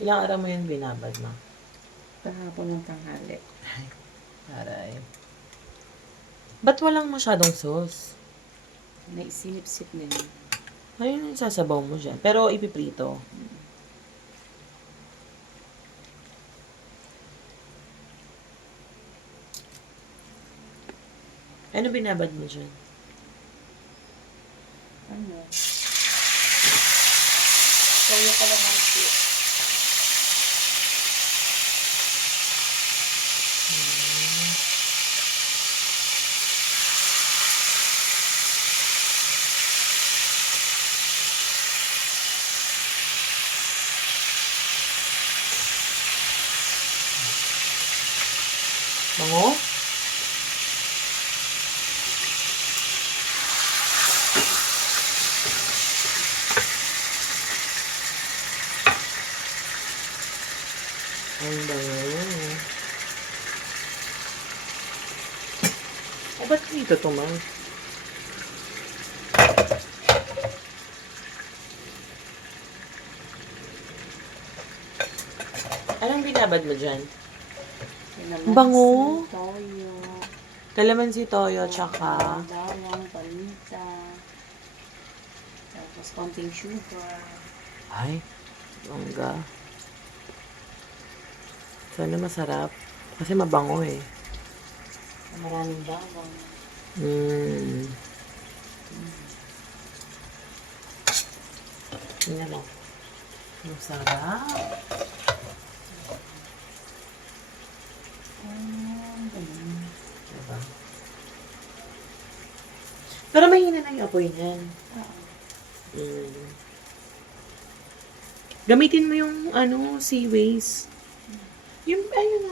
Ilang araw mo yan binabad, ma? Kahapon ng tanghali. Ay, aray. Ba't walang masyadong sauce? Naisinip-sip nila. Ayun yung sasabaw mo dyan. Pero ipiprito. Ano binabad mo dyan? Ano? Kaya pala ng soup. Bango? Ang bango. O, ba't dito to, ma? Anong binabad mo dyan? Kalamansi, Bango. toyo, Kalamansi, toyo, tsaka... bawang, paminta, tapos konting sugar. Ay, bongga. Sana masarap. Kasi mabango eh. Maraming bawang. Mmm. Tingnan mo. Masarap. Ganun. Diba? Pero mahina na yung apoy niyan. Oo. Gamitin mo yung seaways. Yung ayun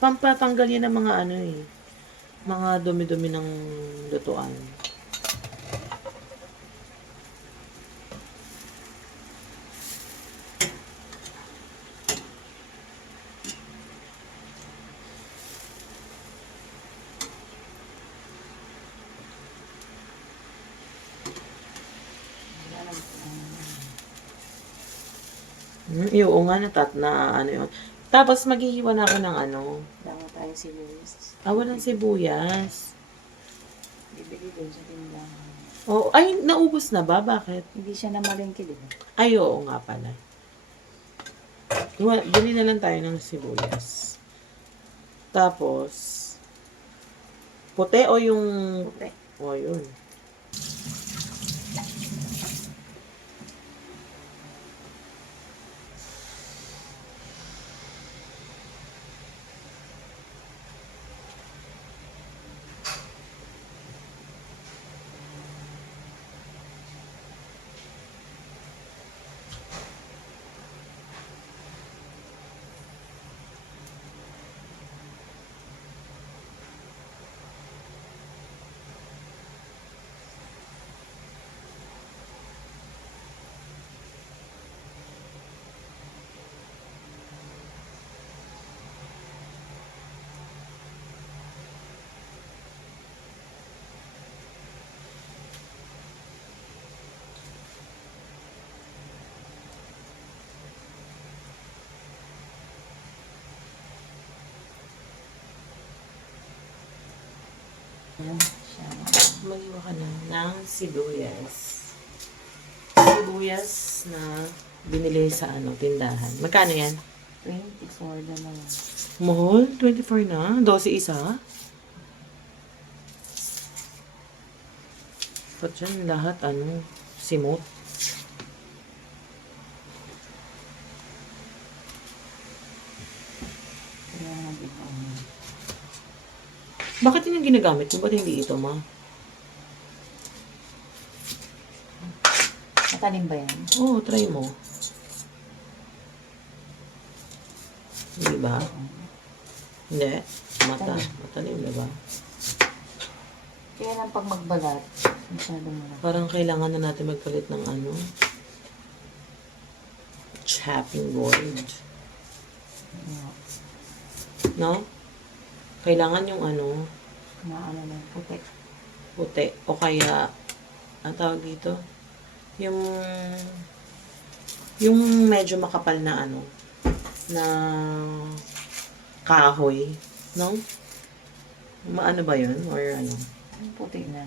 pampatanggal yan ng mga mga dumi-dumi ng lutuan. Oo nga, ano yun. Tapos, maghihiwa na ako ng Dama tayo sibuyas. walang sibuyas. Bibili doon sa tindahan. Oh, ay, naubos na ba? Bakit? Hindi siya na malengke, di ba? Ay, oo nga pala. Bili na lang tayo ng sibuyas. Tapos, puti o yung... Puti. O, yun. Ayan siya. Mag-iwa ka na ng sibuyas. Sibuyas na binili sa tindahan. Magkano yan? 24 na lang. Mahal? 24 na? 12 isa? Ba't yan lahat simot? Kaya nag-iba. Bakit yun yung ginagamit mo? Ba't hindi ito, ma? Matalim ba yan? Oo, try mo. Hindi ba? Hindi. Matalim, diba? Kaya lang pag magbalat, masyadong malaki. Parang kailangan na natin magpalit ng chopping board. No? Kailangan yung Maano lang, puti. puti. O kaya, ang tawag dito? Yung Yung medyo makapal na ano, na kahoy, no? Maano ba yun? Or ano? Yung puti na.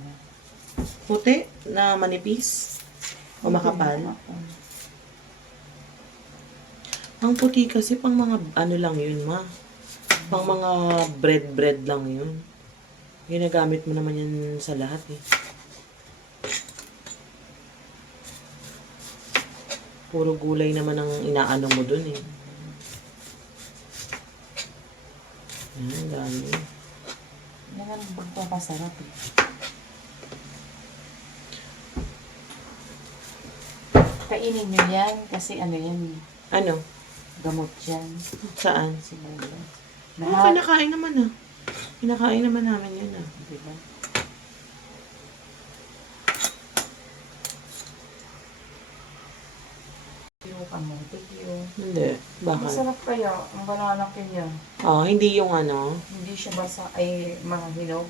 Puti na manipis? O makapal? Ang puti kasi pang mga ano lang yun, ma. Pang mga bread lang yun. Ginagamit mo naman yan sa lahat eh. Puro gulay naman ang inaano mo dun eh. Yan, dami. Yan ang magpapasarap eh. Kainin nyo yan kasi ano yan eh. Ano? Gamot yan. Saan? Siguro. Oo, kinakain naman ah. Kinakain naman namin yan ah. Diba? Yung kamote yun. Hindi. Bakit? Masarap kaya ang banana niya. Oh, hindi yung ano. Hindi siya basa ay mga hinog.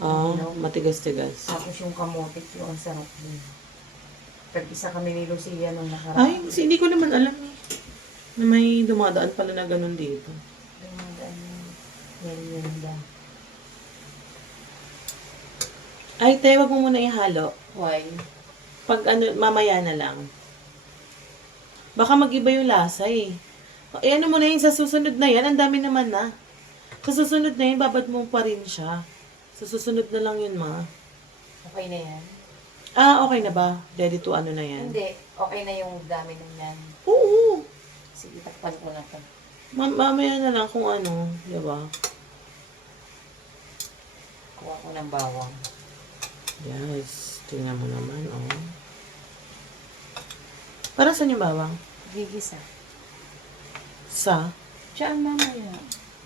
Oh, matigas-tigas. Tapos yung kamote yun, ang sarap din. Tag-isa kami ni Lucia nung nakaraan. Ay, hindi ko naman alam eh. Na may dumadaan pala na ganun dito. Merienda. Ay, te, wag mo muna ihalo. Why? Pag ano, mamaya na lang. Baka mag-iba yung lasa eh. Eh, ano mo na yun, sa susunod na yan, ang dami naman na. Sa susunod na yun, babad mo pa rin siya. Sa susunod na lang yun, ma. Okay na yan? Ah, okay na ba? Ready to ano na yan? Hindi. Okay na yung dami ng yan. Oo. Sige, takpan ko na to. Mamaya na lang kung ano, di ba? Kuha ko ng bawang. Yes. Tingnan mo naman, oh. Para saan yung bawang? Gigisa. Sa? Diyan mamaya.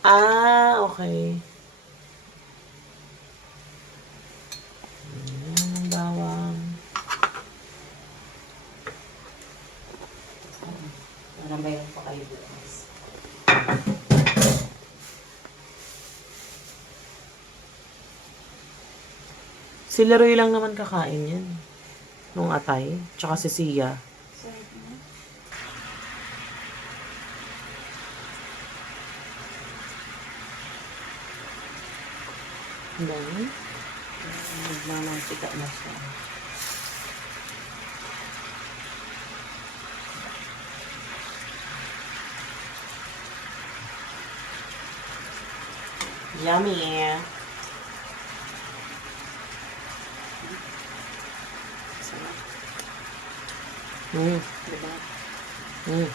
Ah, okay. Ayan, bawang. Para mayroon pa kayo bukas. Si Leroy lang naman kakain yan. Nung atay. Tsaka si Sia. Ang dami. Nagmamantika na siya. Yummy. Sarap. Mm. Diba? Mm.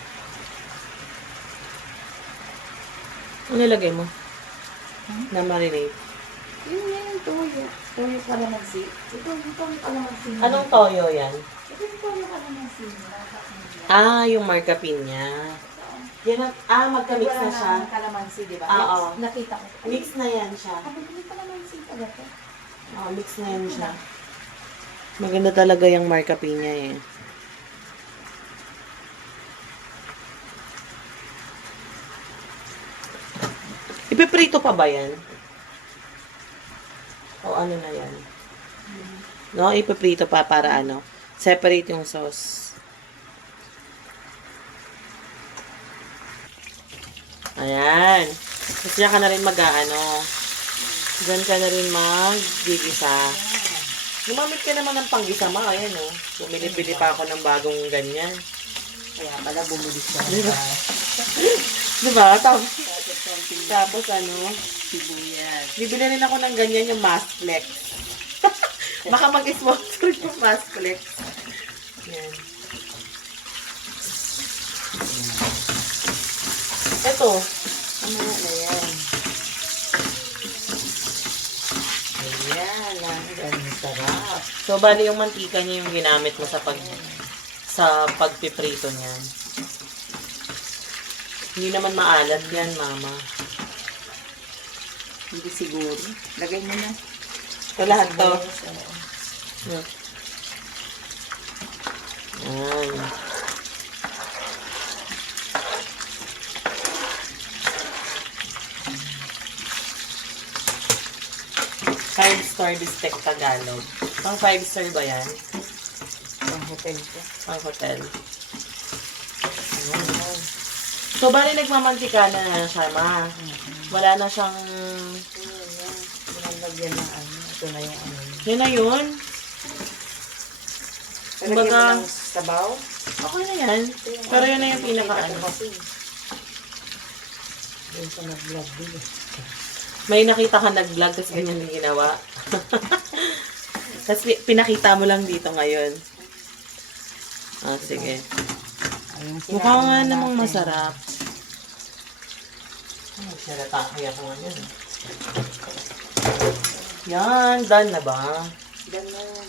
Ano nilagay mo? Na marinate. Yun yan, toyo. Toyo kalamansi. Ito yung toyo kalamansi. Anong toyo yan? Ito yung toyo kalamansi. Ah, yung marca pinya. Yan ang, magka-mix na siya. Wala kalamansi, di ba? Oo. Nakita ko. Mix na yan siya. May kalamansi pala to. Oh, mix na yan siya. Maganda talaga yung marca pinya eh. Ipiprito pa ba yan? O ano na yan? No, ipiprito pa para ano? Separate yung sauce. Ayan. Tapos diyan ka na rin mag-ano. Diyan ka na rin mag-gigisa. Gumamit ka naman ng panggisa, ma. Ayan, oh. Bumili-bili pa ako ng bagong ganyan. Kaya pala bumili siya. Diba? Diba? Tapos ano? Sibuyas. Bibili rin ako ng ganyan yung Maskflex. Baka mag-sponsor yung Maskflex. Yan. Ito. Ano na yan? Ayan, ang sarap. So, bali yung mantika niya yung ginamit mo sa pagpiprito niyan. Hindi naman maalat yan, mama. Hindi siguro. Lagay mo na. Ito lahat to. Sibuyas, oo. Look. Ayan. Five-star bistec Tagalog. Pang 5-star ba yan? Pang hotel ko. Pang hotel. So, bali nagmamantika na siya, ma. Wala na siyang... Lagyan na ano. Ito na yung ano. Yun na yun. Lagyan mo Kumbaga- ng sabaw. Okay na yan. Pero yun na yung pinaka-ano. Doon sa nag-vlog din. May nakita ka nag-vlog, tapos ganyan yung ginawa. Tapos pinakita mo lang dito ngayon. Ah, sige. Ayun, Mukha nga sinabi namang natin. masarap. Sinata kaya ko ngayon. Yan, done na ba? Ganun.